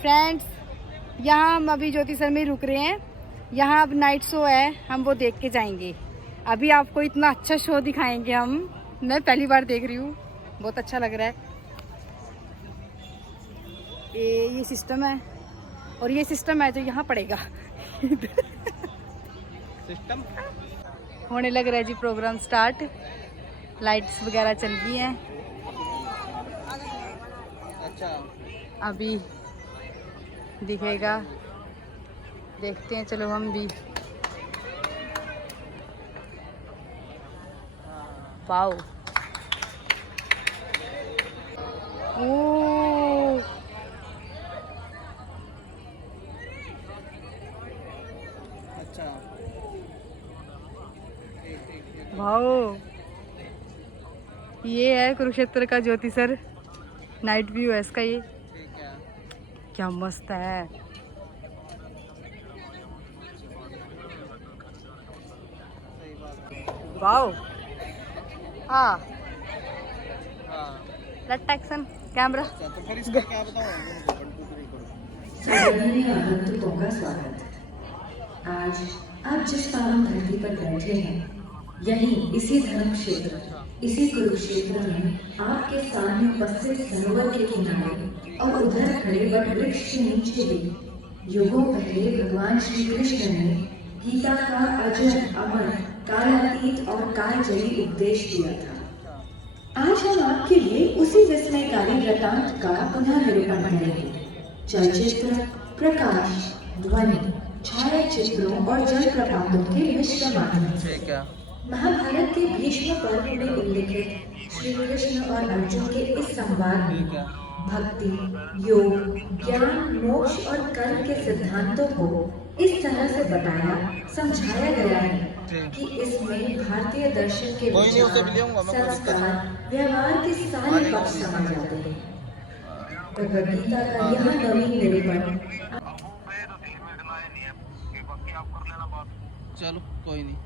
Friends, यहाँ हम अभी ज्योतिसर में रुक रहे हैं। यहाँ अब नाइट शो है, हम वो देख के जाएंगे। अभी आपको इतना अच्छा शो दिखाएंगे हम। मैं पहली बार देख रही हूँ, बहुत अच्छा लग रहा है। ये सिस्टम है और ये सिस्टम है जो यहाँ पड़ेगा। सिस्टम होने लग रहा है जी प्रोग्राम स्टार्ट। लाइट्स वगैरह चल गई हैं। अच्छा, अभी दिखेगा, देखते हैं। चलो हम भी। वाओ, ओह, अच्छा, वाओ। ये है कुरुक्षेत्र का ज्योतिसर नाइट व्यू है इसका। ये ठीक है। क्या मस्त है। सही बात है। वाओ, हाँ, हाँ, लेट्स एक्शन कैमरा। अच्छा, तो फिर इसका क्या बताऊँ? सभी आगंतुकों का स्वागत। आज आप जिस पावन धरती पर बैठे हैं, यही इसी धर्म क्षेत्र, इसी कुरुक्षेत्र में आपके सामने उपस्थित सरोवर के किनारे और उधर खड़े वट वृक्ष के नीचे भी युगों पहले भगवान श्री कृष्ण ने गीता का अजर अमर कालातीत और कालजयी उपदेश दिया था। आज हम आपके लिए उसी विस्मयकारी वृतांत का पुनः निरूपण करेंगे। चलचित्र, प्रकाश, ध्वनि, छायाचित्रों और जलप्रपातों के मिश्र माध्यम से ठीक है। महाभारत के भीष्म पर्व में उल्लिखित श्री कृष्ण और अर्जुन के इस संवाद में ठीक है। भक्ति, योग, ज्ञान, मोक्ष और कर्म के सिद्धांतों को इस तरह से बताया समझाया गया है कि इसमें भारतीय दर्शन के कोई नहीं, उसे भी ले विचार, आऊंगा मैं। संस्कार, व्यवहार के सारे पक्ष समझ आते हैं। भगवद गीता का यह नवीन निरूपण चलो कोई नहीं,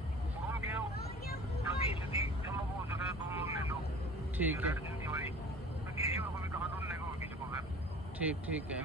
ठीक है, ठीक ठीक है।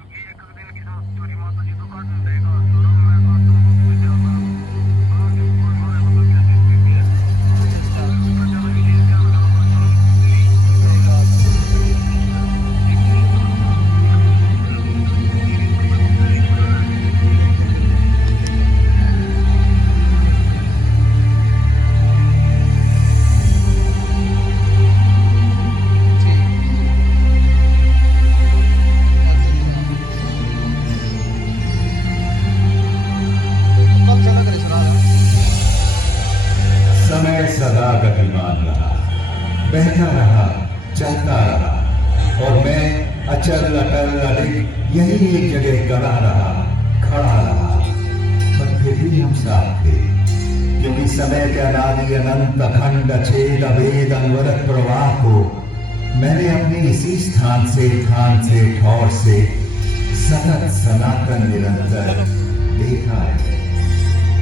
समय सदा गतिमान रहा, बहता रहा, चलता रहा, और मैं अचल अटल अडिग यही एक जगह गड़ा रहा, खड़ा रहा। पर फिर भी हम साथ थे, क्योंकि समय के अनादि अनंत अखंड अछेद अभेद अनवरत प्रवाह को मैंने अपने इसी स्थान से, थान से, ठौर से सतत सनातन निरंतर देखा है।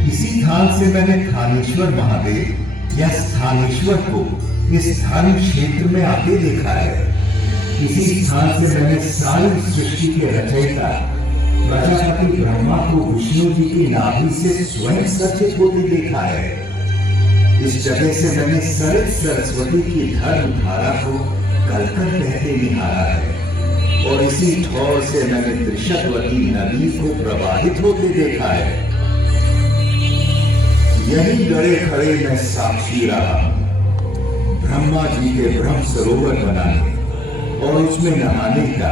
इसी स्थान से मैंने थानेश्वर महादेव या स्थानेश्वर को इस धर्म क्षेत्र में आके देखा है। इसी स्थान से मैंने सारी सृष्टि के रचयिता प्रजापति ब्रह्मा को विष्णु जी की नाभि से स्वयं सचित होते देखा है। इस जगह से मैंने सरित सरस्वती की धर्म धारा को कलकल बहते निहारा है, और इसी ठौर से मैंने त्रिशतवती नदी को प्रवाहित होते देखा है। यही गड़े खड़े मैं साक्षी रहा, ब्रह्मा जी के ब्रह्म सरोवर बनाने और उसमें नहाने का।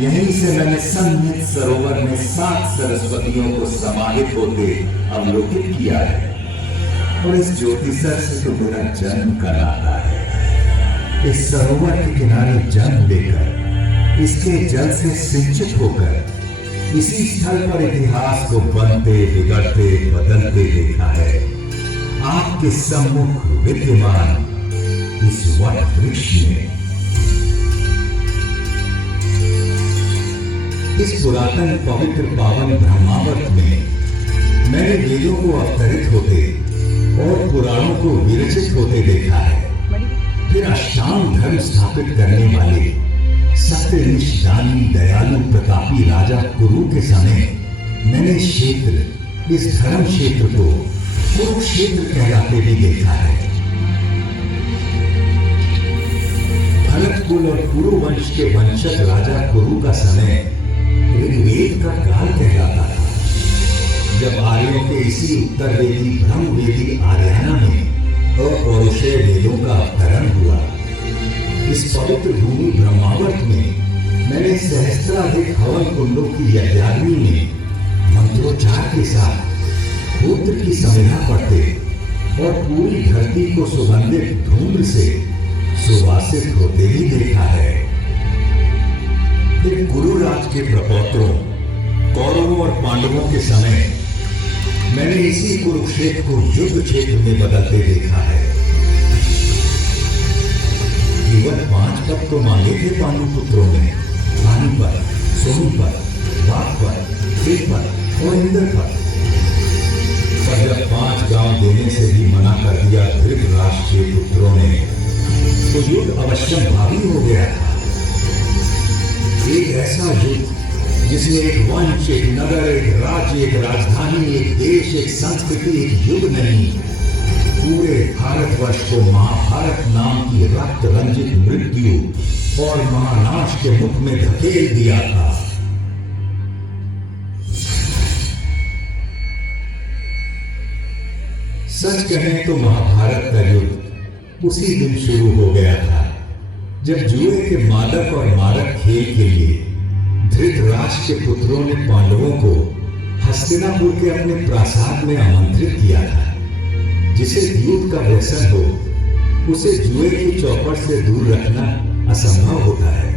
यहीं से मैंने सन्निध सरोवर में 7 सरस्वतियों को समाहित होते अवलोकित किया है। और इस ज्योतिसर से तो मेरा जन्म का नाता है। इस सरोवर के किनारे जन्म लेकर, इसके जल से सिंचित होकर इसी स्थल पर इतिहास को बनते, बिगड़ते, बदलते देखा है। आपके सम्मुख विद्यमान इस वट वृक्ष में, इस पुरातन पवित्र पावन ब्रह्मावर्त में मैंने वेदों को अवतरित होते और पुराणों को विरचित होते देखा है। फिर अष्टांग धर्म स्थापित करने वाले सत्यनिष्ठ ज्ञानी दयालु प्रतापी राजा कुरु के समय मैंने इस धर्म क्षेत्र को कुरुक्षेत्र कहलाते भी देखा है। भरत कुल और कुरु वंश के वंशज राजा कुरु का समय ऋग्वेद का काल कहलाता था, जब आर्यों के इसी उत्तरवेदी ब्रह्मवेदी आर्याना में अपौरुषेय वेदों का अवतरण हुआ। इस पवित्र भूमि ब्रह्मावर्त में मैंने सहस्त्राधिक हवन कुंडों की यज्ञाग्नि में मंत्रोच्चार के साथ रुद्र की समिधा पढ़ते और पूरी धरती को सुगंधित धूम्र से सुवासित होते ही देखा है। फिर कुरुराज के प्रपौत्रों कौरवों और पांडवों के समय मैंने इसी कुरुक्षेत्र को युद्ध क्षेत्र में बदलते देखा है। केवल 5 पद तो मांगे थे पांडु पुत्रों ने, पानीपत, सोनीपत, बागपत, तेजपत और इंद्रपत। पर जब 5 गांव देने से भी मना कर दिया धृतराष्ट्र के पुत्रों ने, तो युद्ध अवश्य भावी हो गया था। एक ऐसा युद्ध जिसमें एक वंश, एक नगर, एक राज्य, एक राजधानी, एक देश, एक संस्कृति, एक युग नहीं, पूरे भारतवर्ष को महाभारत नाम की रक्त रंजित मृत्यु और महानाश के मुख में धकेल दिया था। सच कहें तो महाभारत का युद्ध उसी दिन शुरू हो गया था, जब जुए के मादक और मारक खेल के लिए धृतराष्ट्र के पुत्रों ने पांडवों को हस्तिनापुर के अपने प्रासाद में आमंत्रित किया था। जिसे युद्ध का व्यसन हो, उसे जुए की चौपट से दूर रखना असंभव होता है।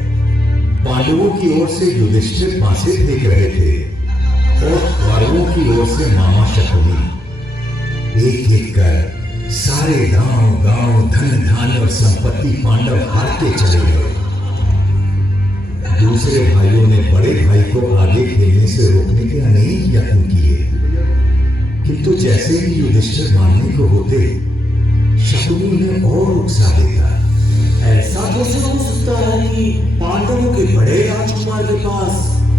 पांडवों की ओर से युधिष्ठिर पासे फेंक रहे थे और कौरवों की ओर से मामा शकुनी। एक एक कर सारे गांव धन धान्य और संपत्ति पांडव हारते चले गए। दूसरे भाइयों ने बड़े भाई को आगे खेलने से रोकने के अनेक यत्न किए, किंतु जैसे ही युधिष्ठिर मानने को होते, शकुनी ने और उकसा देता। ऐसा कैसे हो सकता है कि पांडवों के बड़े राजकुमार के पास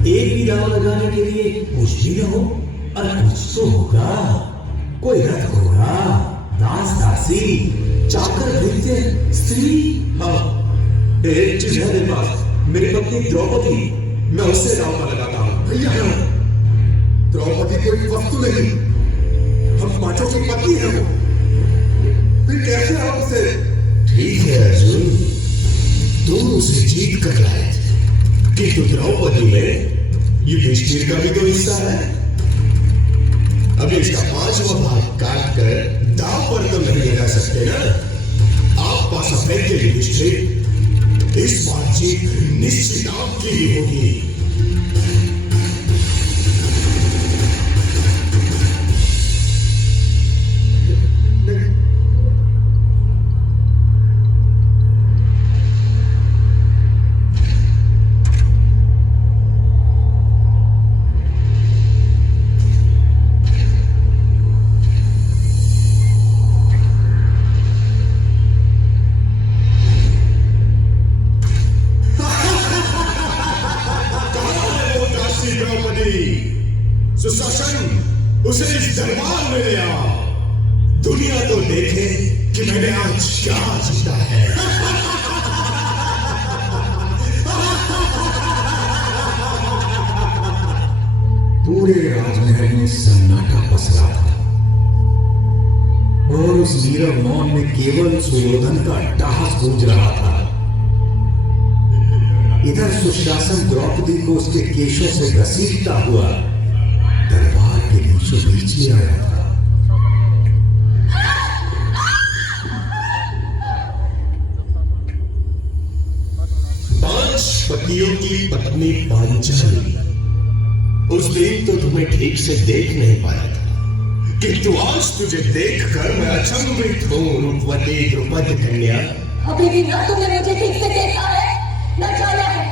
एक भी दांव लगाने के लिए कुछ भी न हो? और कुछ तो होगा, कोई रथ घोड़ा, दास दासी, चाकर भृत्य, स्त्री। हाँ, एक चीज है मेरे पास, मेरी पत्नी द्रौपदी, मैं उससे दांव लगाता हूँ। भैया, द्रौपदी कोई वस्तु नहीं, हम पांचों की पत्नी है वो। फिर कैसे आप उसे? ठीक है अर्जुन, तुम उसे जीत कर लाए थे, किंतु द्रौपदी में युधिष्ठिर का भी तो हिस्सा है। अभी इसका 5वां भाग काट कर दांव पर तो नहीं लगा सकते ना। आप पास फेंक के युधिष्ठिर, इस बार जीत निश्चित आपकी ही होगी। सुशासन, उसे इस दरबार में ले आओ। दुनिया तो देखे कि मैंने आज क्या जीता है। पूरे राजमहल में सन्नाटा पसरा था और उस नीरव मौन में केवल सुयोधन का अट्टहास गूंज रहा था। इधर सुशासन द्रौपदी को उसके केशों से घसीटता हुआ दरबार के बीचों बीच ही आया था। पांच पतियों की पत्नी पांचाली, उस दिन तो तुम्हें ठीक से देख नहीं पाया था, किंतु आज तुझे देखकर मैं अचंभित हूँ रूपवती द्रुपद कन्या। अभी भी ना तुमने मुझे ठीक से देखा है, न जाना है,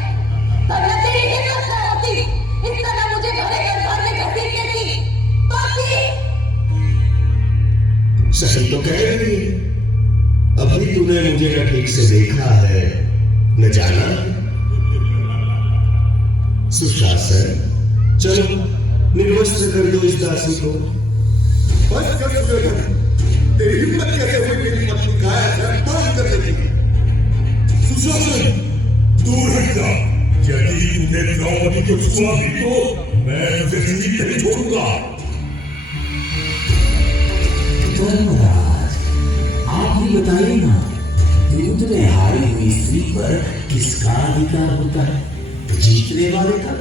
पर न तेरी हिम्मत न होती इस तरह मुझे भरे दरबार में घसीटने की। पापी! सही तो कह रही है, अभी तूने मुझे न ठीक से देखा है, न जाना। सुशासन, चलो निर्वस्त्र कर दो इस दासी को। बस कर सुयोधन, तेरी हिम्मत कैसे हुई मेरी पत्नी का ऐसा अपमान करने की? सुशासन, दूर हट जा। यदि तूने द्रौपदी को छुआ भी तो मैं तुझे जीवित नहीं छोड़ूंगा। धर्मराज, आप ही बताइए ना, युद्ध में हारी हुई स्त्री पर किसका अधिकार होता है? जीतने वाले का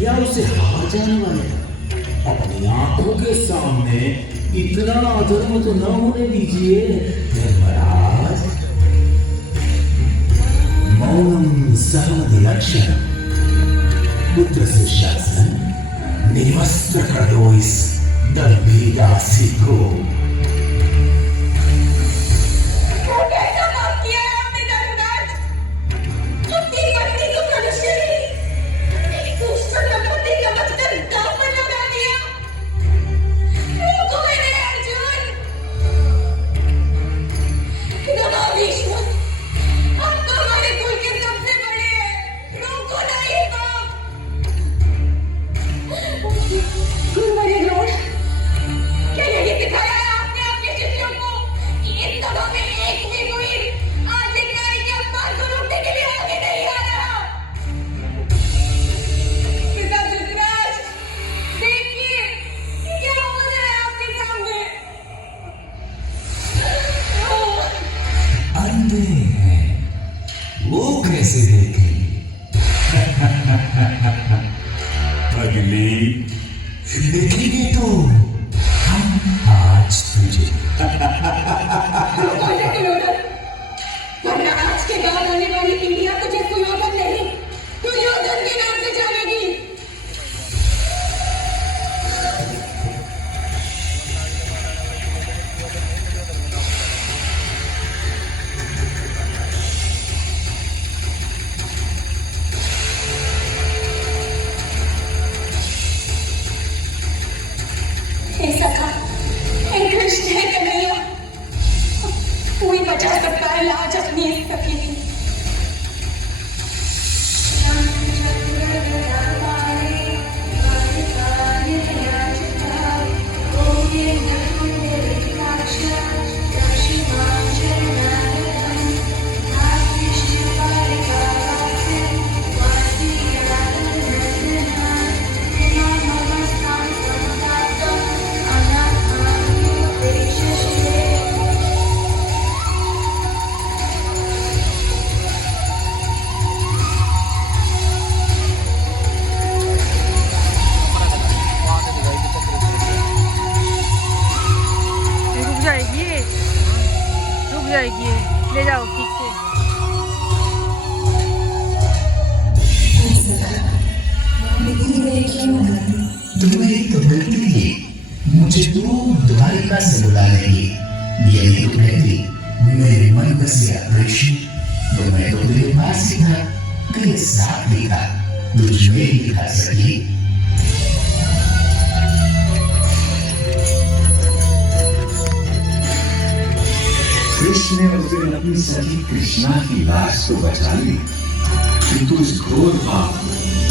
या उसे हार जाने वाले का? अपनी आंखों के सामने इतना अधर्म तो न होने दीजिए धर्मराज। मौनम सहमति लक्षण। पुत्र सुशासन, निवस्त्र कर दो इस दर्भी दासी को। कैसा पाप किया है आपने धर्मराज? अपनी पत्नी को मनुष्य नहीं, दुष्ट दंपति समझकर दांव पर लगा दिया। रोको इन्हें अर्जुन। नमः विष्णु, आप तो हमारे कुल के सबसे बड़े हैं। रोको ना ये पाप। गुरुवर्य द्रोण, क्या यही सिखाया है आपने अपने शिष्यों को कि इस सभा में एक भी वीर आज एक नारी के अपमान को रोकने के लिए आगे नहीं आ रहा? पिता धृतराज, देखिए क्या हो रहा है आपके सामने। अंधे हैं, वो कैसे देखेंगे? अगली देखेंगे तो हम आज तुझे। वरना आज के बाद आने वाली पीढ़ियां तुझे सुयोधन नहीं, दुर्योधन के नाम से जानेगी। हे सखा, हे कृष्ण, हे कन्हैया, कोई बचा सकता है लाज अपनी इस सखी की। रुक जाएगी ये, ले जाओ ठीक से। तुम्हें तो गलती थी, मुझे दूर द्वारिका से बुला लेगी। यही तो कहती मेरे मन बसिया कृष्ण, तो मैं तो तेरे पास ही था, तेरे साथ भी था, तुझ में ही था सखी। कृष्ण ने उस दिन अपनी सखी कृष्णा की लाश को बचा ली, किंतु इस घोर पाप,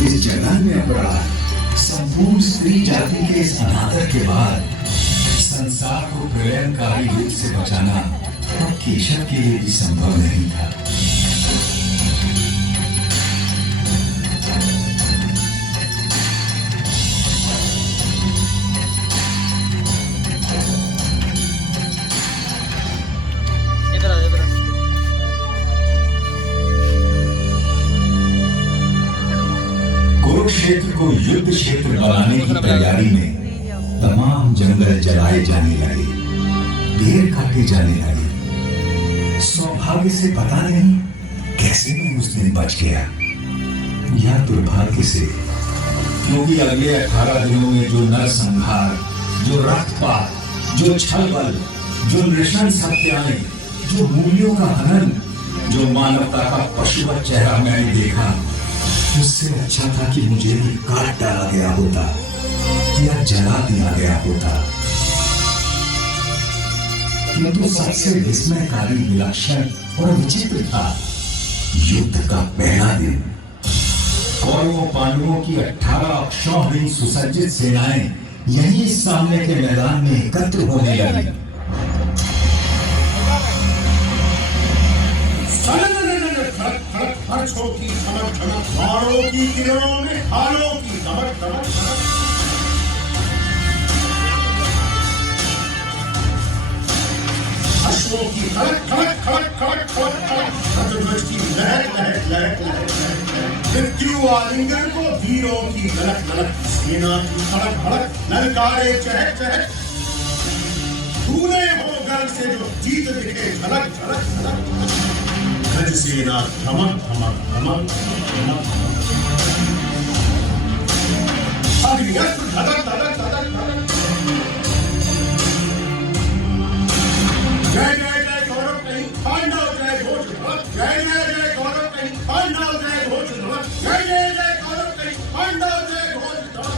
इस जघन्य अपराध, संपूर्ण स्त्री जाति के इस अनादर के बाद संसार को प्रलयकारी युग से बचाना अब केशव के लिए भी संभव नहीं था। इधर आ, इधर आ। कुरुक्षेत्र को युद्ध क्षेत्र बनाने की तैयारी में तमाम जंगल जलाए जाने लगे, पेड़ काटे जाने लगे। सौभाग्य से पता नहीं कैसे मैं उस दिन बच गया, या दुर्भाग्य से, क्योंकि अगले 18 दिनों में जो नरसंहार, जो रक्तपात, जो छल बल, जो नृशंस हत्याएं, जो मूल्यों का हनन, जो मानवता का पशुवत चेहरा मैंने देखा, उससे अच्छा था कि मुझे भी काट डाला गया होता या जला दिया गया होता। किंतु सबसे विस्मयकारी, विलक्षण और विचित्र था युद्ध का पहला दिन। कौरवों पांडवों की 18 अक्षौहिणी सुसज्जित सेनाएं यहीं सामने के मैदान में एकत्र होने लगी। फर्शों की चमक चमक, बाणों की किरणों में हालों की चमक चमक चमक। अश्वों की खड़क खड़क खड़क खड़क खड़क खड़क, शत्रुध्वज की लहक लहक लहक लहक लहक, मृत्यु आलिंगन को वीरों की ललक ललक, सेना की खड़क खड़क, ललकारे चहक चहक, तूने हो गर्व से जो जीत दिखे झलक झलक झलक, गज सेना धमक धमक धमक धमक, अग्नियस्त्र धधक धधक धधक धधक। जय जय जय गौरव कहीं पांडव जय घोष ध्वज, जय जय जय गौरव कहीं पांडव जय घोष ध्वज, जय जय जय गौरव कहीं पांडव जय घोष ध्वज।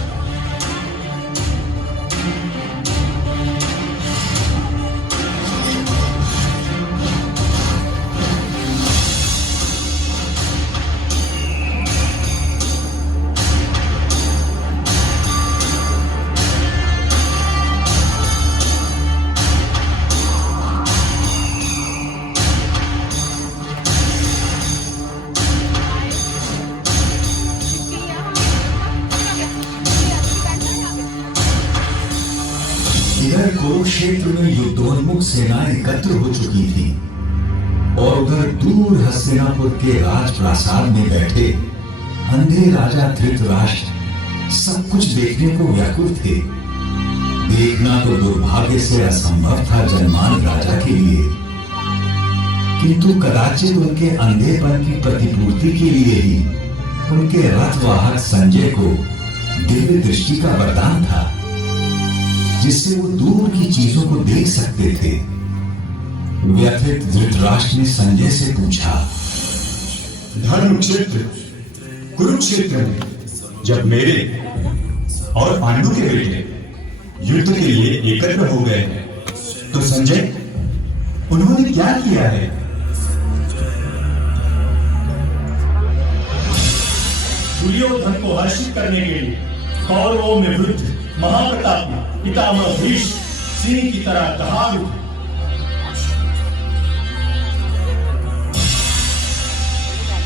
इधर कुरुक्षेत्र में युद्धोन्मुख सेनाएं एकत्र हो चुकी थीं और उधर दूर हस्तिनापुर के राजप्रासाद में बैठे अंधे राजा धृतराष्ट्र सब कुछ देखने को व्याकुल थे। देखना तो दुर्भाग्य से असंभव था जन्मान राजा के लिए, किंतु कदाचित उनके अंधेपन की प्रतिपूर्ति के लिए ही उनके रथवाहक संजय को दिव्य दृष्टि का वरदान था, जिससे वो दूर की चीजों को देख सकते थे। व्यथित धृतराष्ट्र ने संजय से पूछा, धर्मक्षेत्र कुरुक्षेत्र में जब मेरे और पांडु के बेटे युद्ध के लिए एकत्र हो गए तो संजय उन्होंने क्या किया है? दुर्योधन को हर्षित करने के लिए कौरवों में वृद्ध महाप्रतापी पितामह भीष्म सिंह की तरह दहाड़ उठे।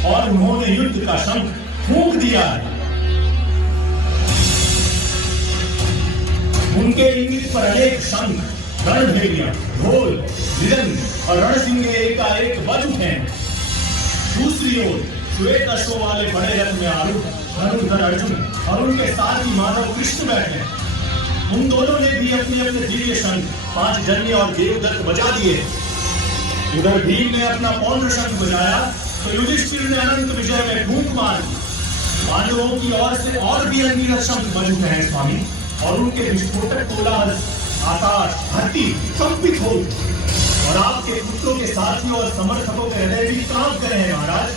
और उन्होंने युद्ध का शंख फूंक दिया है। उनके इंगित पर अनेक शंख रणभेरियां ढोल मृदंग और रणसिंह एकाएक बज उठे। दूसरी ओर श्वेत अश्वों वाले बड़े रथ में आरूढ़ धनुर्धर अर्जुन और उनके साथ ही माधव कृष्ण बैठे। उन दोनों ने भी अपने अपने दिव्य शंख पांचजन्य और देवदत्त बजा दिए। उधर भीम ने अपना पौंड्र शंख बजाया तो युधिष्ठिर ने अनंत विजय में फूंक मार दी। पांडवों की ओर से और भी अनगिनत शंख बज उठे हैं स्वामी, और उनके विस्फोटक कोलाहल आकाश धरती कंपित हो, और आपके पुत्रों के साथियों और समर्थकों के हृदय भी कांप गए हैं महाराज।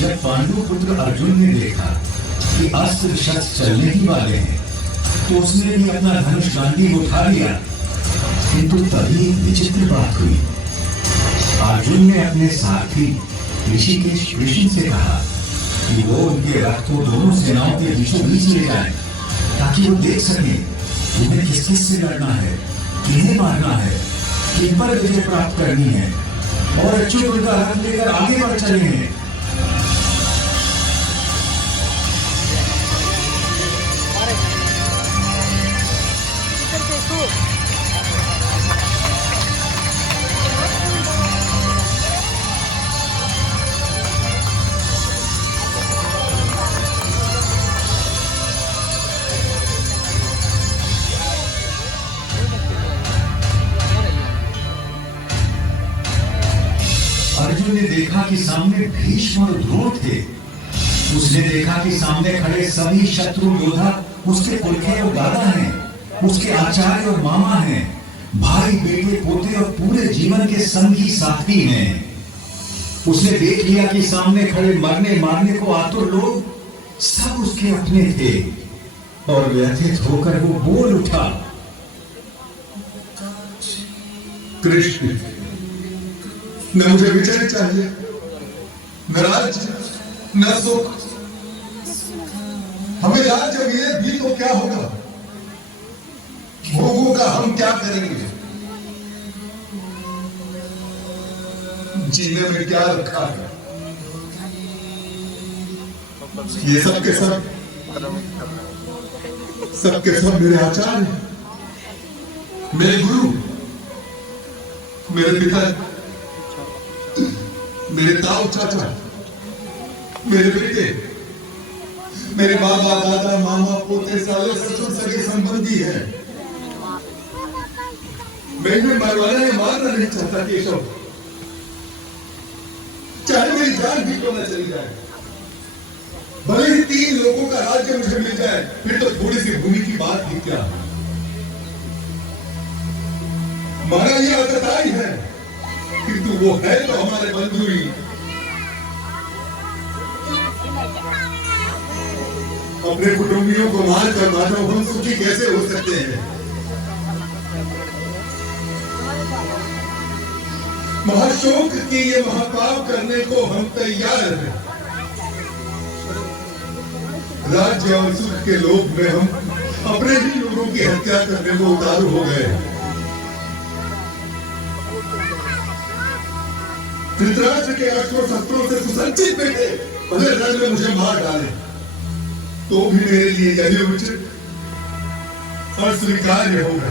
जब पांडु पुत्र अर्जुन ने देखा कि अस्त्र शस्त्र चलने ही वाले हैं तो उसने भी अपना धनुष गांधी उठा लिया, किंतु तभी एक विचित्र बात हुई। अर्जुन ने अपने साथी ऋषिकेश कृष्ण से कहा कि वो उनके रथ को दोनों सेनाओं के बीचों बीच ले जाए ताकि वो देख सके उन्हें किस किस से लड़ना है, किन्हें मारना है, किन पर विजय प्राप्त करनी है, और अच्युत उनका रथ लेकर आगे बढ़ चले हैं। अर्जुन ने देखा कि सामने भीष्म और ध्रुव थे। उसने देखा कि सामने खड़े सभी शत्रु योद्धा उसके पुरखे और दादा हैं, उसके आचार्य और मामा हैं, भाई बेटे पोते और पूरे जीवन के संगी साथी हैं। उसने देख लिया कि सामने खड़े मरने मारने को आतुर लोग सब उसके अपने थे, और व्यथित होकर वो बोल उठा, कृष्ण न मुझे विजय चाहिए, न राज्य, न सुख। हमें राज्य मिले भी तो क्या होगा, भोगों का हम क्या करेंगे, जीने में क्या रखा है। ये सब के सब मेरे आचार्य, मेरे गुरु, मेरे पिता, मेरे ताऊ चाचा, मेरे बेटे, मेरे बाबा दादा मामा पोते साले ससुर सगे संबंधी है। मैं इन्हें मरवाना या मारना नहीं चाहता केशव, चाहे मेरी जान भी क्यों न चली जाए, भले ही 3 लोगों का राज्य मुझे मिल जाए, फिर तो थोड़ी सी भूमि की बात भी क्या। हमारा ये अतताई है, किंतु वो है तो हमारे बंधु ही। अपने कुटुंबियों को मार कर मानव हम सुखी कैसे हो सकते हैं। महाशोक की ये महापाप करने को हम तैयार हैं। राज्य और सुख के लोभ में हम अपने ही लोगों की हत्या करने को उतारू हो गए। धृतराष्ट्र के अस्त्रों शस्त्रों से सुसज्जित बेटे भले रण में मुझे मार डाले तो भी मेरे लिए यही उचित और स्वीकार्य होगा।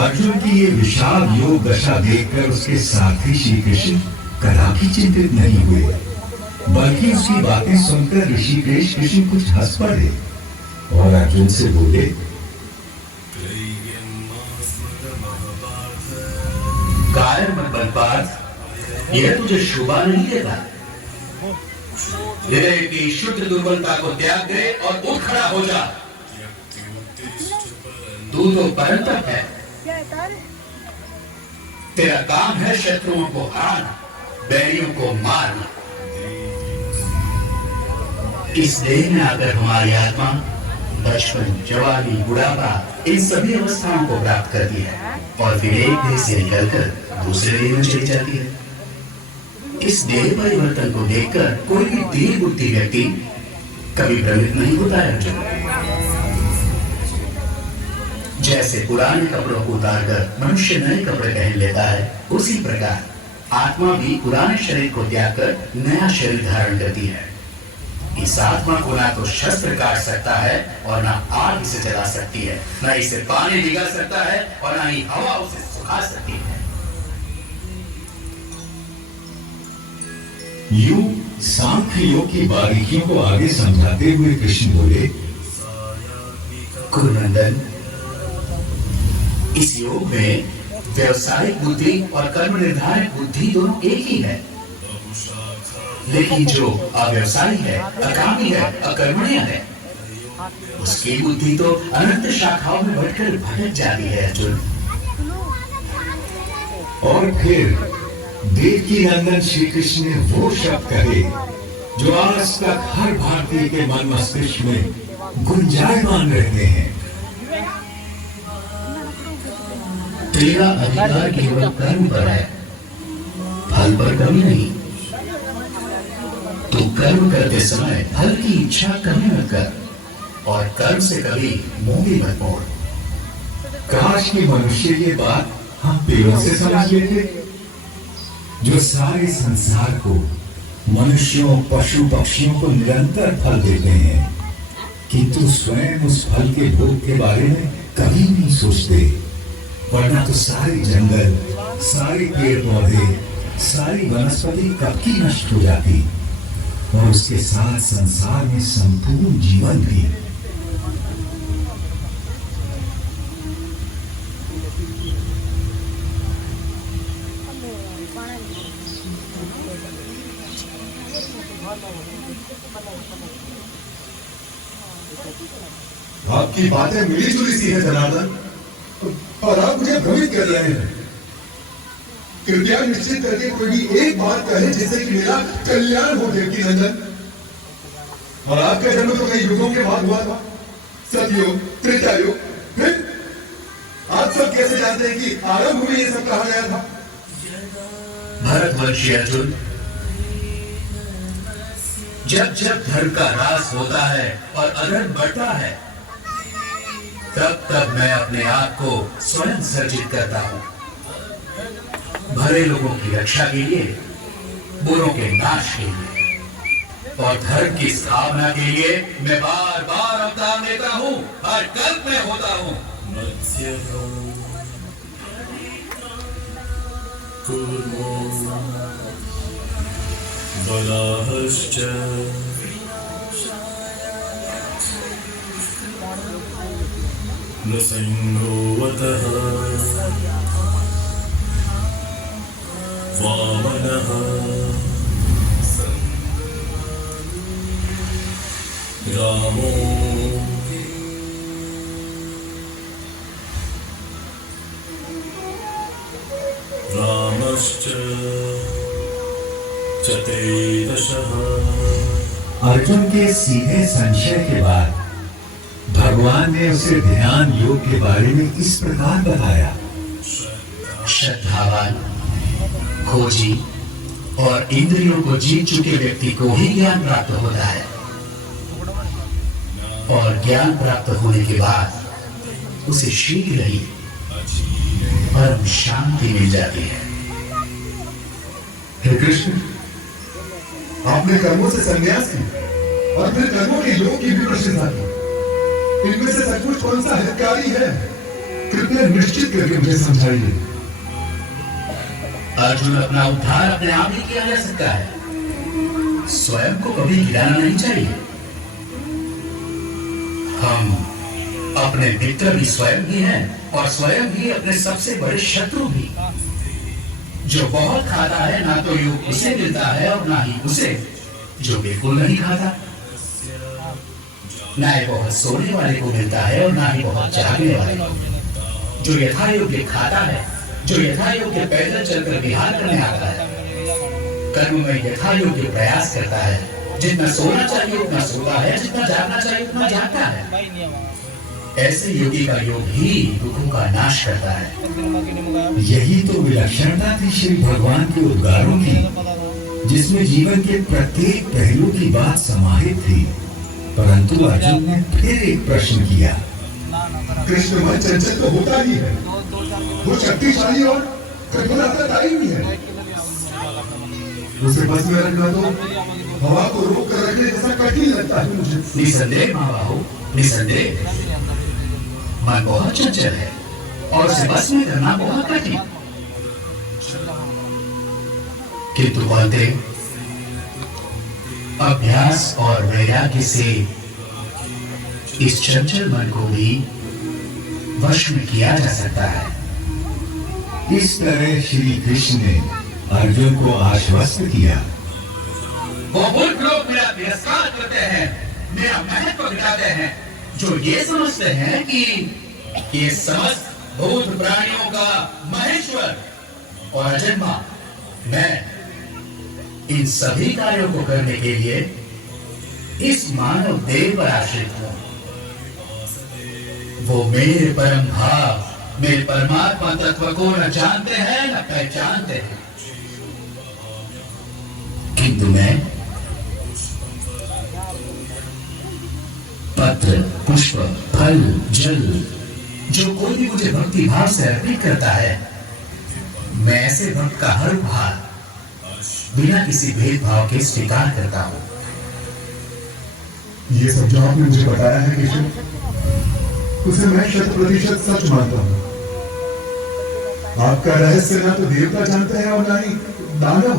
अर्जुन की ये विशाल योग दशा देखकर उसके साथी श्री कृष्ण कदापि चिंतित नहीं हुए, बल्कि उसकी बातें सुनकर ऋषिकेश कृष्ण कुछ हंस पड़े और अर्जुन से बोले, कायर मत बन पार्थ, यह तुझे शोभा नहीं देता। हृदय की शुद्ध दुर्बलता को त्याग दे और उठ खड़ा हो जा। तू तो परंतप है, तेरा काम है शत्रुओं को हराना, बैरियों को मारना। इस देह में आकर हमारी आत्मा बचपन, जवानी, बुढ़ापा इन सभी अवस्थाओं को प्राप्त करती है और फिर एक देह से निकलकर दूसरे देह में चली जाती है। इस देह परिवर्तन को देखकर कोई भी दीर्घ बुद्धि व्यक्ति कभी भ्रमित नहीं होता है अर्जुन। जैसे पुराने कपड़ों को उतारकर मनुष्य नए कपड़े पहन लेता है, उसी प्रकार आत्मा भी पुराने शरीर को त्याग कर नया शरीर धारण करती है। इस आत्मा को ना तो शस्त्र काट सकता है और ना आग इसे जला सकती है, ना इसे पानी भिगा सकता है और ना ही हवा उसे सुखा सकती है। यूं सांख्य योग की बारीकियों को आगे समझाते हुए कृष्ण बोले, कुरुनंदन, इस योग में व्यवसायिक बुद्धि और कर्म निर्धारित बुद्धि दोनों एक ही है, लेकिन जो अव्यवसायी है, अकामी है, अकर्मण्य है, उसकी बुद्धि तो अनंत शाखाओं में बढ़कर भटक जाती है अर्जुन। और फिर देवकी नंदन श्री कृष्ण ने वो शब्द कहे जो आज तक हर भारतीय के मन मस्तिष्क में गुंजायमान रहते हैं। तेरा अधिकार केवल कर्म पर है, फल पर कभी नहीं। तू कर्म करते समय फल की इच्छा कभी मत कर और कर्म से कभी मुंह भी मत मोड़। काश की मनुष्य ये बात हम पेड़ों से समझ लेते, जो सारे संसार को, मनुष्यों, पशु पक्षियों को निरंतर फल देते हैं, किंतु स्वयं उस फल के भोग के बारे में कभी नहीं सोचते। वरना तो सारे जंगल, सारे पेड़ पौधे, सारी वनस्पति कब की नष्ट हो जाती और उसके साथ संसार में संपूर्ण जीवन भी। आपकी बातें मिली जुली सी है जनार्दन, और आप मुझे भ्रमित कर रहे हैं। कृपया निश्चित करके कोई भी एक बात कहे जिससे कि मेरा कल्याण हो देवकी नंदन। और आपका जन्म तो कई युगों के बाद हुआ था, सतयुग, त्रेता युग, फिर आप सब कैसे जानते हैं कि आरंभ में ये सब कहा गया था? भरतवंशी अर्जुन, जब जब धर्म का ह्रास होता है और अधर्म बढ़ता है, तब तब मैं अपने आप को स्वयं सर्जित करता हूं। भले लोगों की रक्षा के लिए, बुरों के नाश के लिए और धर्म की स्थापना के लिए मैं बार बार अवतार लेता हूं, हर कल्प में होता हूं। बलाहश्च नृसिंहोऽवतः वामनः रामो रामश्च चतुर्दशः। अर्जुन के सीधे संशय के बाद भगवान ने उसे ध्यान योग के बारे में इस प्रकार बताया। श्रद्धावान, खोजी और इंद्रियों को जीत चुके व्यक्ति को ही ज्ञान प्राप्त होता है और ज्ञान प्राप्त होने के बाद उसे शीघ्र ही परम शांति मिल जाती है। हे कृष्ण, आपने कर्मों से संन्यास की और फिर कर्मों के योग की भी प्रशंसा की। इनमें से सचमुच कौन सा हितकारी है? कृपया निश्चित करके मुझे समझाइए। अर्जुन, अपना उद्धार अपने आप ही किया जा सकता है, स्वयं को कभी गिराना नहीं चाहिए। हम अपने मित्र भी स्वयं ही हैं और स्वयं ही अपने सबसे बड़े शत्रु भी। जो बहुत खाता है, ना तो योग उसे मिलता है और ना ही उसे जो बिल्कुल नहीं खाता। ना ही बहुत सोने वाले को मिलता है और ना ही बहुत जागने वाले को। जो यथा योग्य खाता है, जो यथा योग्य पैदल चलकर विहार करने आता है, कर्म में यथा योग्य प्रयास करता है, जितना सोना चाहिए उतना सोता है, जितना जागना चाहिए उतना जागता है। ऐसे योगी का योग ही दुखों का नाश करता है। यही तो विलक्षणता थी श्री भगवान के उद्गारों की, जिसमें जीवन के प्रत्येक पहलू की बात समाहित थी। परंतु अर्जुन ने फिर एक प्रश्न किया। कृष्ण मन चंचल तो होता ही है, वो शक्तिशाली और कल्पनादायी भी है। उसे बस में रखना तो हवा को रोक कर रखने जैसा कठिन लगता है मुझे। निसंदेह महाबाहु, निसंदेह मन बहुत चंचल है और उसे बस में करना बहुत कठिन। किंतु बोलते अभ्यास और वैराग्य से इस चंचल मन को भी वश में किया जा सकता है। इस तरह श्री कृष्ण ने अर्जुन को आश्वस्त किया। वो मूर्ख लोग मेरा तिरस्कार करते हैं, मेरा महत्व गिराते हैं, जो ये समझते हैं कि ये समस्त भूत प्राणियों का महेश्वर और अजन्मा मैं इन सभी कार्यों को करने के लिए इस मानव देह पर आश्रित हूं। वो मेरे परम भाव, मेरे परमात्मा तत्व को न जानते हैं न पहचानते हैं। किंतु मैं पत्र, पुष्प, फल, जल, जो कोई भी मुझे भक्ति भाव से अर्पित करता है, मैं ऐसे भक्त का हर उपहार बिना किसी भेदभाव के स्वीकार करता हूं। ये सब जो आपने मुझे बताया है कृष्ण, उसे मैं 100% सच मानता हूं। आपका रहस्य ना तो देवता जानते हैं और ना ही दानव।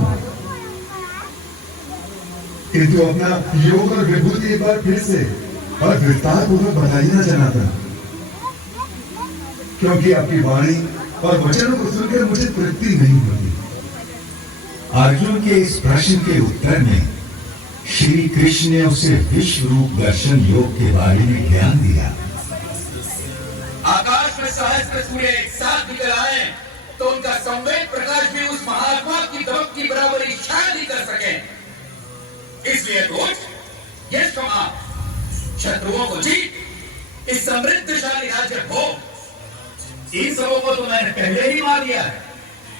किंतु अपना योग और विभूति एक बार फिर से और विस्तार पूर्वक बताइए ना जनार्दन, क्योंकि आपकी वाणी और वचनों को सुनकर मुझे तृप्ति नहीं होती। अर्जुन के इस प्रश्न के उत्तर में श्री कृष्ण ने उसे विश्व रूप दर्शन योग के बारे में ज्ञान दिया। आकाश में सहस्त्र सूर्य एक साथ निकल आए तो उनका संवेद प्रकाश भी उस महात्मा की दमक की बराबरी शायद ही कर सके। इसलिए रोज यश कमा, शत्रुओं को जीत, इस समृद्धशाली राज्य भोग। इन सबों को तो मैंने पहले ही मार दिया है,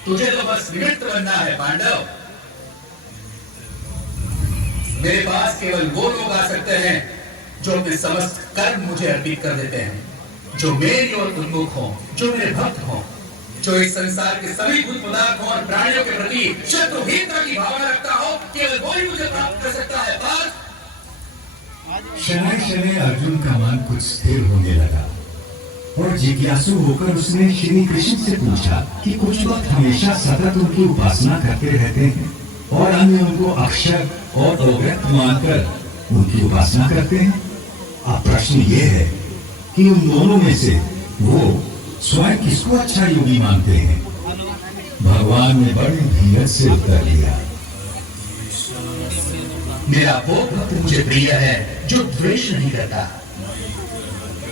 तुझे तो बस निमित्त बनना है पांडव। मेरे पास केवल वो लोग आ सकते हैं जो अपने समस्त कर्म मुझे अर्पित कर देते हैं, जो मेरी ओर उन्मुख हों, जो मेरे भक्त हों, जो इस संसार के सभी भूत पदार्थों और प्राणियों के प्रति शत्रुहीनता की भावना रखता हो, केवल वो ही मुझे प्राप्त कर सकता है। शनै शनै अर्जुन का मन कुछ स्थिर होने लगा और जिज्ञासु होकर उसने श्री कृष्ण से पूछा कि कुछ वक्त हमेशा सतत उनकी उपासना करते रहते हैं और अन्य उनको अक्षर और अव्यक्त मानकर उनकी उपासना करते हैं। अब प्रश्न ये है कि उन दोनों में से वो स्वयं किसको अच्छा योगी मानते हैं? भगवान ने बड़े धीरज से उत्तर दिया, मेरा वो भक्त मुझे प्रिय है जो द्वेष नहीं करता,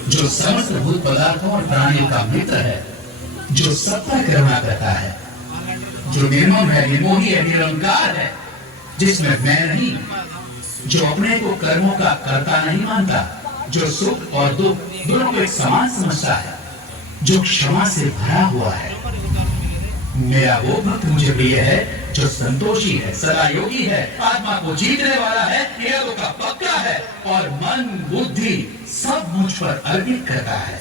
जो समस्त भूत पदार्थों और प्राणियों का मित्र है, जो सब पर करुणा करता है, जो निर्मम है, निर्मोही है, निरंकार है, जिसमें मैं नहीं, जो अपने को कर्मों का कर्ता नहीं मानता, जो सुख और दुख दोनों को एक समान समझता है, जो क्षमा से भरा हुआ है। मेरा वो भक्त मुझे प्रिय है जो संतोषी है, सदा योगी है, आत्मा को जीतने वाला है, नियमों का पक्का है और मन बुद्धि सब मुझ पर अर्पित करता है।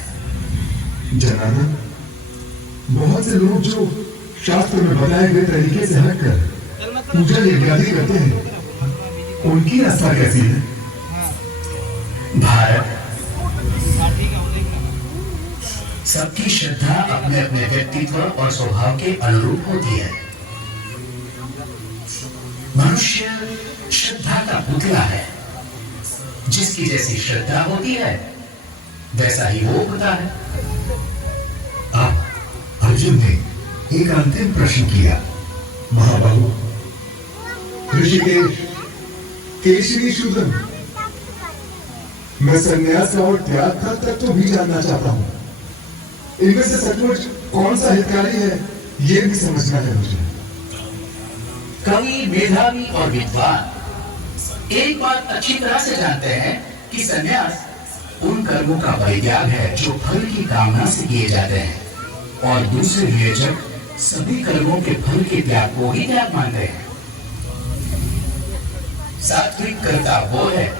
जनार्दन, बहुत से लोग जो शास्त्र में बताए गए तरीके से हटकर पूजा इत्यादि करते हैं, उनकी आस्था कैसी है? भारत, सबकी श्रद्धा अपने अपने व्यक्तित्व और स्वभाव के अनुरूप होती है। मनुष्य श्रद्धा का पुतला है, जिसकी जैसी श्रद्धा होती है वैसा ही वो होता है। अब अर्जुन ने एक अंतिम प्रश्न किया, महाबाहु, ऋषिकेश, केशरी शूद्र, मैं संन्यास और त्याग का तत्व भी जानना चाहता हूँ। इनमें से सचमुच कौन सा हितकारी है, ये भी समझना है मुझे। कवि, मेधावी और विद्वान एक बात अच्छी तरह से जानते हैं कि संन्यास उन कर्मों का परित्याग है जो फल की कामना से किए जाते हैं, और दूसरे विवेचक सभी कर्मों के फल के त्याग को ही त्याग मानते हैं। सात्विक कर्ता वो है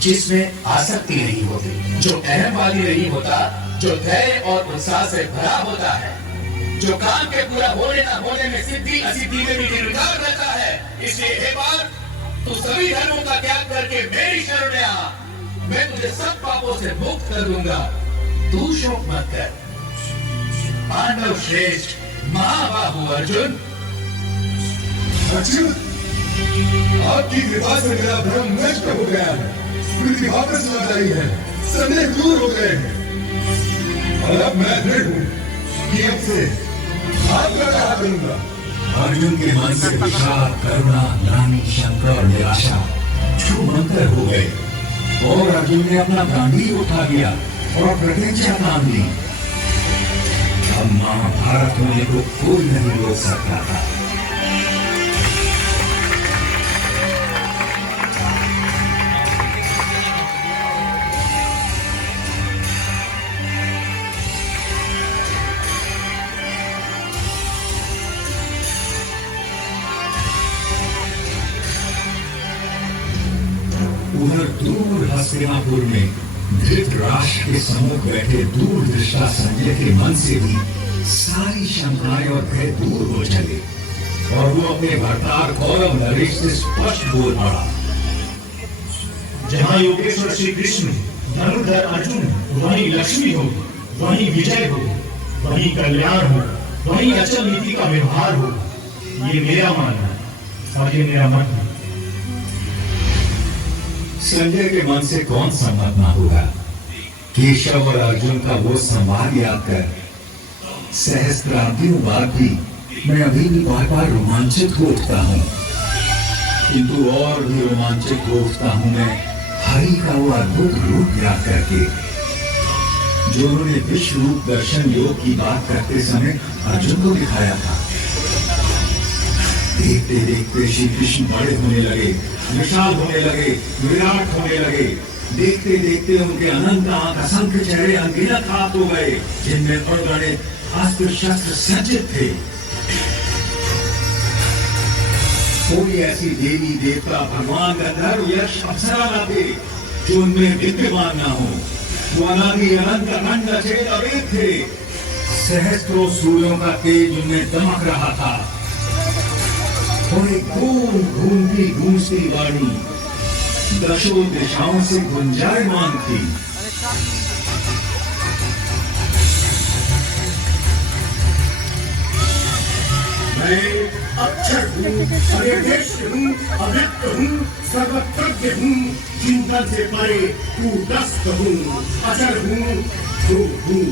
जिसमें आसक्ति नहीं होती, जो अहमवादी नहीं होता, जो धैर्य और उत्साह से भरा होता है, जो काम के पूरा होने न होने में सिद्धि असिद्धि में भी निर्विकार रहता है। इसलिए हे पार्थ, तू सभी धर्मों का त्याग करके मेरी शरण में आ, मैं तुझे सब पापों से मुक्त कर दूंगा। तू शोक मत कर। पांडव श्रेष्ठ महाबाहु अर्जुन, अर्जुन, आपकी कृपा से मेरा भ्रम नष्ट हो गया है, स्मृति वापस लौट आई है, संदेह दूर हो गए हैं, और अब मैं दृढ़ हूं कि अब से आपका रहा करूंगा। अर्जुन के मन से विषाद, करुणा, ग्लानि, शंका और निराशा छूमंतर हो गए और अर्जुन ने अपना गांधी उठा लिया और प्रतिज्ञा बांध ली। अब महाभारत होने को कोई नहीं रोक सकता था। उधर दूर हस्तिनापुर में धृतराष्ट्र के सम्मुख बैठे दूर दृष्टा संजय के मन से भी सारी शंकाएं और भय दूर हो चले और वो अपने भरतार कौरव नरेश से स्पष्ट बोल पड़ा, जहाँ योगेश्वर श्री कृष्ण, धनुर्धर अर्जुन, वहीं लक्ष्मी हो, वहीं विजय हो, वहीं कल्याण हो, वहीं अचल नीति का व्यवहार हो। ये मेरा मानना है और ये मेरा मत है। संजय के मन से कौन सम्मत ना होगा? केशव और अर्जुन का वो संवाद याद कर सहस्त्राब्दियों बाद भी मैं अभी भी बार बार रोमांचित हो उठता हूँ, किंतु और भी रोमांचित हो उठता हूँ मैं हरि का वो अद्भुत रूप याद करके, जो उन्होंने विश्व रूप दर्शन योग की बात करते समय अर्जुन को दिखाया था। देखते देखते श्री कृष्ण बड़े होने लगे, विशाल होने लगे, विराट होने लगे। देखते देखते उनके अनंत असंख्य चेहरे अनगिनत हाथ हो गए, जिनमें अगणित अस्त्र शस्त्र सज्जित थे। कोई ऐसी देवी देवता भगवान का धर्म यश अप्सरा न थे जो उनमें विद्यमान न हो। वो अनादि अनंत अखंड अचेत अवेद थे। सहस्त्रों सूर्यों का तेज उनमें दमक रहा था और एक घूमती गूंजती वाणी दशों दिशाओं से गुंजायमान थी। मैं अक्षर हूँ, अनिर्देश्य हूँ, अव्यक्त हूँ, सर्वज्ञ हूँ, चिंतन से परे कूटस्थ हूँ, अचर हूँ, ध्रुव हूँ।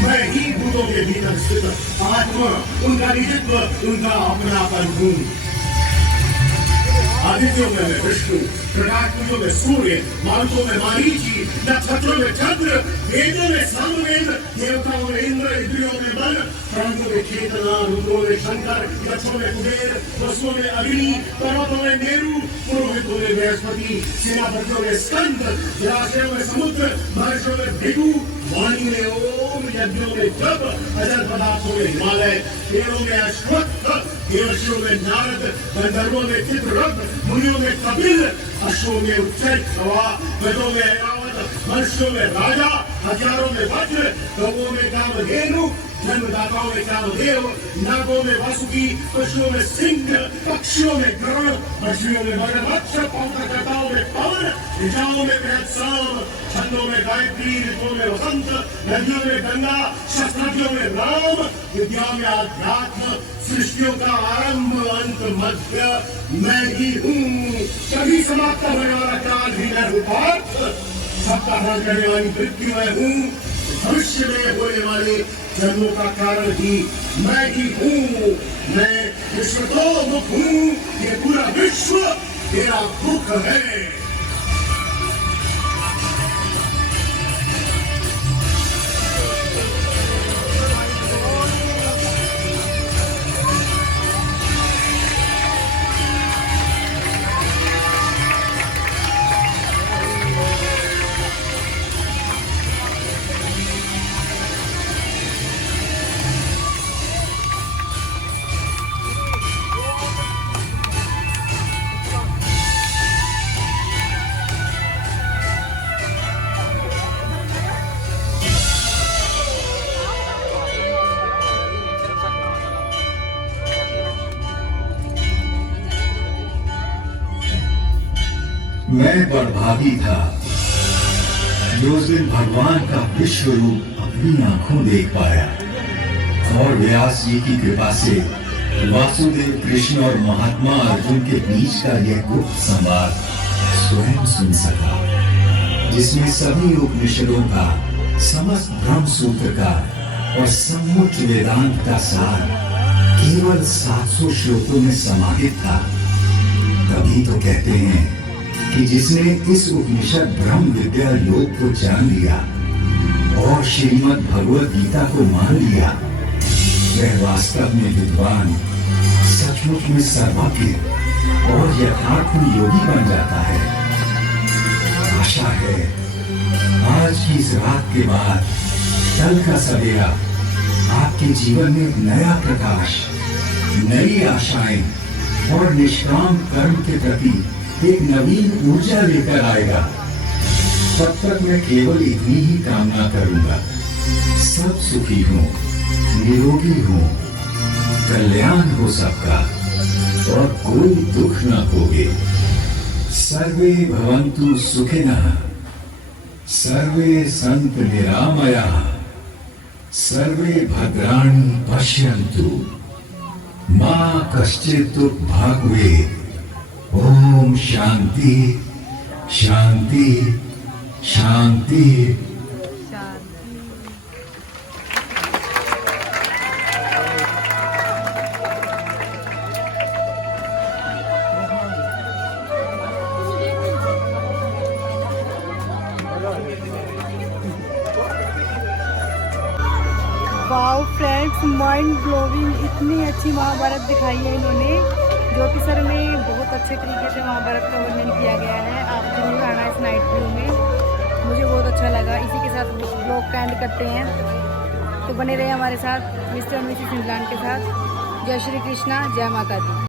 मैं ही भूतों के भीतर स्थित आत्मा, उनका निजित्व, उनका अपनापन हूँ। आदित्यों में मैं विष्णु, प्रकाश पुंजों में सूर्य, मारुतों में मारीची, नक्षत्रों में चंद्र, वेदों में सामवेद, देवताओं में इंद्र, इंद्रियों में मन, प्राणों में चेतना, रुद्रों में शंकर, यक्षों में कुबेर, वसुओं में अग्नि, पर्वतों में मेरु, पुरोहितों में बृहस्पति, सेनापतियों में स्कंद, जलाशयों में समुद्र, महर्षियों में भृगु, वाणी में ओम, यज्ञों में जप, अजर पदार्थों में हिमालय, पेड़ों में अश्वत्थ, देवर्षियों में नारद, गंधर्वों में चित्ररथ, मुनियों में कपिल, अश्वों में उच्चैःसवा, गजों में ऐरावत, मनुष्यों में राजा, हजारों में वज्र, गवों में कामधेनु, जन्मदाताओं में कामदेव, नागों में वासुकी, पशुओं में सिंह, पक्षियों में गरुड़, मछलियों में मगरमच्छ, पौधकर्ताओं में पवन, ऋचाओं में बृहत्साम, छंदों में गायत्री, ऋतुओं में वसंत, नदियों में गंगा, शस्त्रज्ञों में राम, विद्या में आध्यात्म, सृष्टियों का आरंभ अंत मध्य मैं ही हूँ। कभी समाप्त होने वाला काल भी मैं हूँ पार्थ, सबका हरण करने वाली मृत्यु मैं हूँ, भविष्य में होने वाले जन्मों का कारण भी मैं ही हूँ। मैं विश्वतोमुख हूँ, ये पूरा विश्व मेरा मुख है। मैं बड़भागी था जो उस दिन भगवान का विश्व रूप अपनी आंखों देख पाया और व्यास जी की कृपा से वासुदेव कृष्ण और महात्मा अर्जुन के बीच का यह गुप्त संवाद स्वयं सुन सका, जिसमें सभी उपनिषदों का समस्त ब्रह्म सूत्र का और समुच्च वेदांत का सार केवल 700 श्लोकों में समाहित था। तभी तो कहते हैं कि जिसने इस उपनिषद ब्रह्म विद्या योग को जान लिया और श्रीमद् भगवद गीता को मान लिया, वह वास्तव में विद्वान, सचमुच में सर्वज्ञ और यथार्थ योगी बन जाता है। आशा है आज की इस रात के बाद कल का सवेरा आपके जीवन में एक नया प्रकाश, नई आशाएं और निष्काम कर्म के प्रति एक नवीन ऊर्जा लेकर आएगा। तब तक मैं केवल इतनी ही कामना करूंगा, सब सुखी हो, निरोगी हो, कल्याण हो सबका और कोई दुख न होगे। सर्वे भवन्तु सुखिनः, सर्वे सन्तु निरामयाः, सर्वे भद्राणि पश्यन्तु, मा कश्चित् दुःखभाग् भवेत्। ओम शांति शांति शांति। वाओ फ्रेंड्स, माइंड ब्लोविंग, इतनी अच्छी महाभारत दिखाई है इन्होंने। ज्योति सर में बहुत अच्छे तरीके से महाभारत का वर्णन किया गया है। आप जरूर आना इस नाइट व्यू में, मुझे बहुत अच्छा लगा। इसी के साथ ब्लॉग का एंड करते हैं, तो बने रहे हमारे साथ मिस्टर और मिसेस इंग्लैंड के साथ। जय श्री कृष्णा, जय माता दी।